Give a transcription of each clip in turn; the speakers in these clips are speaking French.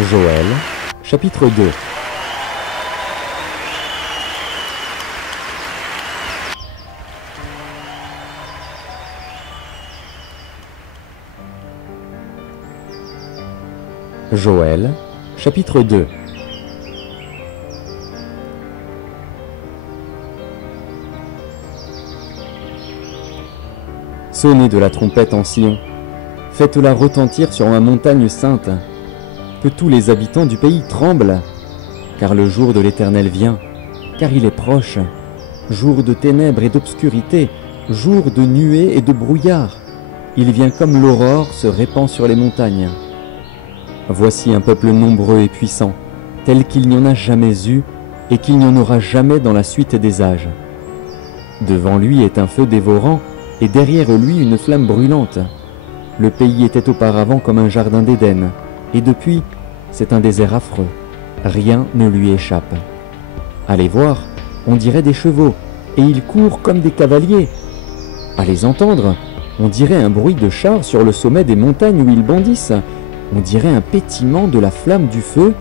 Joël, chapitre 2. Joël, chapitre 2. Sonnez de la trompette en Sion, faites-la retentir sur ma montagne sainte, que tous les habitants du pays tremblent, car le jour de l'Éternel vient, car il est proche, jour de ténèbres et d'obscurité, jour de nuées et de brouillard. Il vient comme l'aurore se répand sur les montagnes. Voici un peuple nombreux et puissant, tel qu'il n'y en a jamais eu et qu'il n'y en aura jamais dans la suite des âges. Devant lui est un feu dévorant et derrière lui une flamme brûlante. Le pays était auparavant comme un jardin d'Éden, et depuis, c'est un désert affreux. Rien ne lui échappe. Allez voir, on dirait des chevaux, et ils courent comme des cavaliers. À les entendre, on dirait un bruit de chars sur le sommet des montagnes où ils bondissent. On dirait un pétillement de la flamme du feu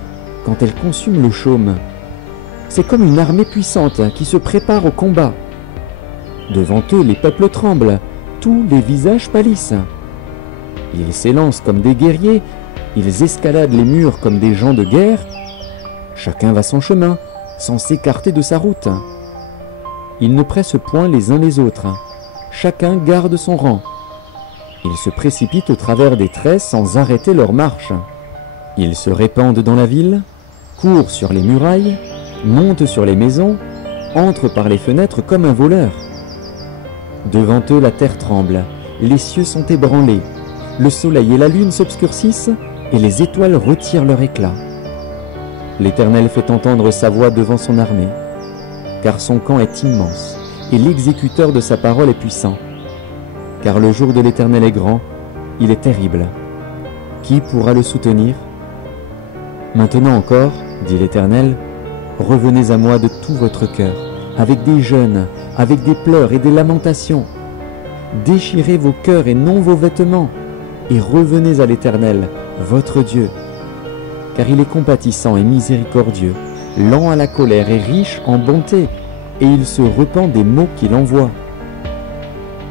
quand elle consume le chaume. C'est comme une armée puissante qui se prépare au combat. Devant eux, les peuples tremblent, tous les visages pâlissent. Ils s'élancent comme des guerriers, ils escaladent les murs comme des gens de guerre. Chacun va son chemin, sans s'écarter de sa route. Ils ne pressent point les uns les autres, chacun garde son rang. Ils se précipitent au travers des tresses sans arrêter leur marche. Ils se répandent dans la ville, courent sur les murailles, montent sur les maisons, entrent par les fenêtres comme un voleur. Devant eux, la terre tremble, les cieux sont ébranlés, le soleil et la lune s'obscurcissent, et les étoiles retirent leur éclat. L'Éternel fait entendre sa voix devant son armée, car son camp est immense, et l'exécuteur de sa parole est puissant. Car le jour de l'Éternel est grand, il est terrible. Qui pourra le soutenir? Maintenant encore, dit l'Éternel, revenez à moi de tout votre cœur, avec des jeûnes, avec des pleurs et des lamentations. Déchirez vos cœurs et non vos vêtements, et revenez à l'Éternel, votre Dieu. Car il est compatissant et miséricordieux, lent à la colère et riche en bonté, et il se repent des maux qu'il envoie.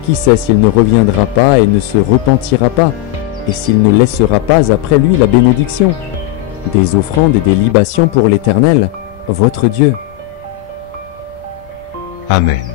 Qui sait s'il ne reviendra pas et ne se repentira pas, et s'il ne laissera pas après lui la bénédiction, des offrandes et des libations pour l'Éternel, votre Dieu. Amen.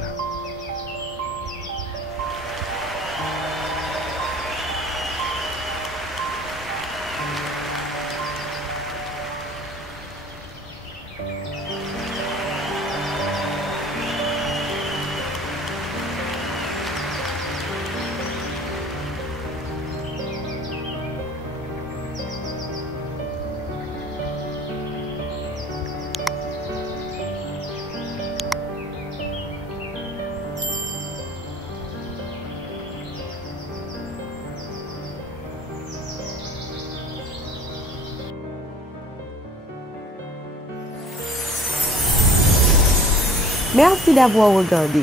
Merci d'avoir regardé.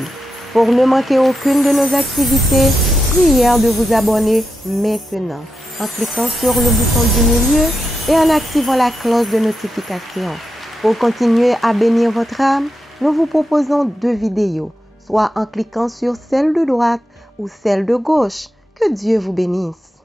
Pour ne manquer aucune de nos activités, prière de vous abonner maintenant en cliquant sur le bouton du milieu et en activant la cloche de notification. Pour continuer à bénir votre âme, nous vous proposons 2 vidéos, soit en cliquant sur celle de droite ou celle de gauche. Que Dieu vous bénisse.